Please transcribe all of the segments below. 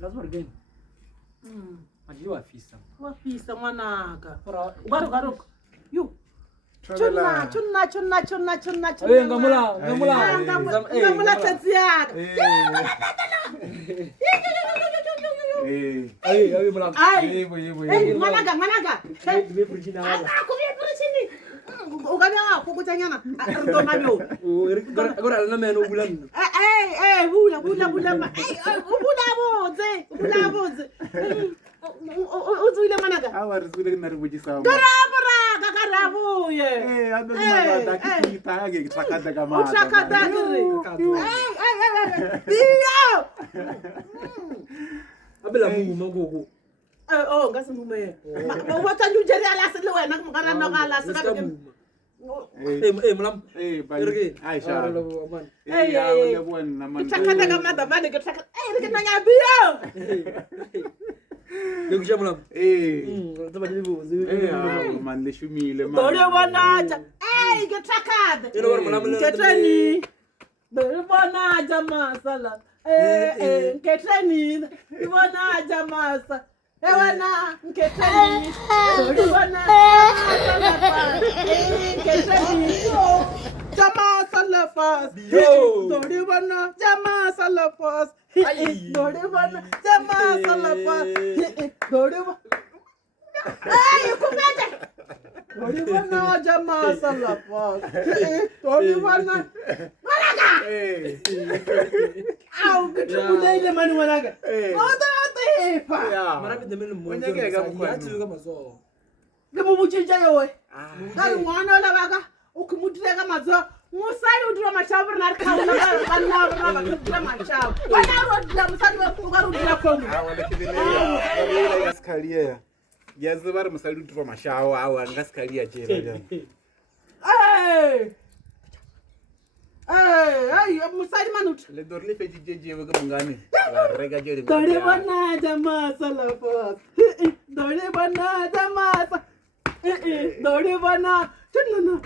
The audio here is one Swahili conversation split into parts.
lazima rigeni. Ajua afisa. Wafisa mwanaka. Garuka. Yu. Chunna. Wewe ngamula. Ngamula tatiaka. Ai mula. Managa. Nimefurishina wala. Kumefurishini. Ugana kukutanyana. Ardonabyo. Agora na meno bulan. Bula. Bula boze. Uzuile managa. Awa rizule naribuji sawa. Karabuye. Adona kita age kitrakada kama. Utrakada gire. Dio. Abela mu magogo. Ngasimume. Wata njeri ala sele wena ngara nokala saka. Mulam. Bali. Aisha. Ya bwana man. Utrakada kama damani kitrakada. Rikina biyo. Yo kushamulam. Man le shumile man. Dole wanaja. Getrakada. Ino war mulam. Ketreni. Dole wanaja masala. Ketreni. Wanaja masa. Ewana nketeni. Dole wanaja. Ketreni. Jama salafas. Dole wanaja jama salafas. Dole wanaja jama salafas. Dole kumete. Dole wanaja jama salafas. Dole wanaja. Wanaga. Au kutukuleile mani wanaga. Oda. Marabi demel mo. Wanyage ga mukwa. Atu kama zo. Ngemu muchinja yowe. Ngari mwana la baga. Ukimutile kama zo. Musali udura mashavu na kaula kana udura mashavu. Wana udura musali ugaru udura kongo. Wala kidele ya skalia. Yazo bar musali udura mashavu awa ngaskalia jera. Musali manut. Le dorle feji jeje waga mungane. La rega jere. Dole bana jama salafas. Dole bana jama. Dole bana. Tunna.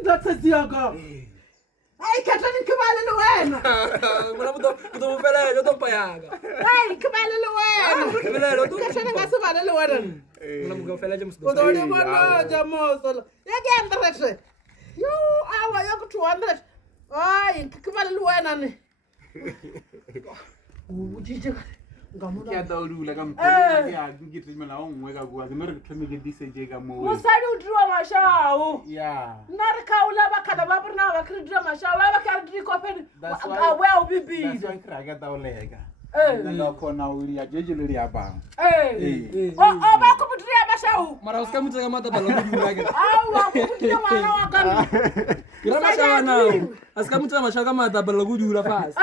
Ndata ziaga. Katani kibale luwena. Mulam to mufele yo to payaga. Kibale luwena. Kibale lo to. Katani ngasibale luwena. Mulam go fele jamus. Dole bana jama sala. Yage ndreshe. Yo awa yaku 200. Kibale luwena ni. Ujije ngamura. Kya daulu kam. Ya ngiti mala onweka kwa zimere kemike diseje kamo. Musali udruwa mashawu. Yeah. Narikaula bakada baburna bakridra mashawu bakadri kopeni. Awe ubibi. That's why kraga daulega. Nanga kona uli ya jeje lili abang. Bakubudria mashawu. Mara uskamu tsaga mata balo kujuga. Bakubudria wana wakam. Kira mashawa nao. Askamu tsaga mashawa kama mata balo kujuga fast.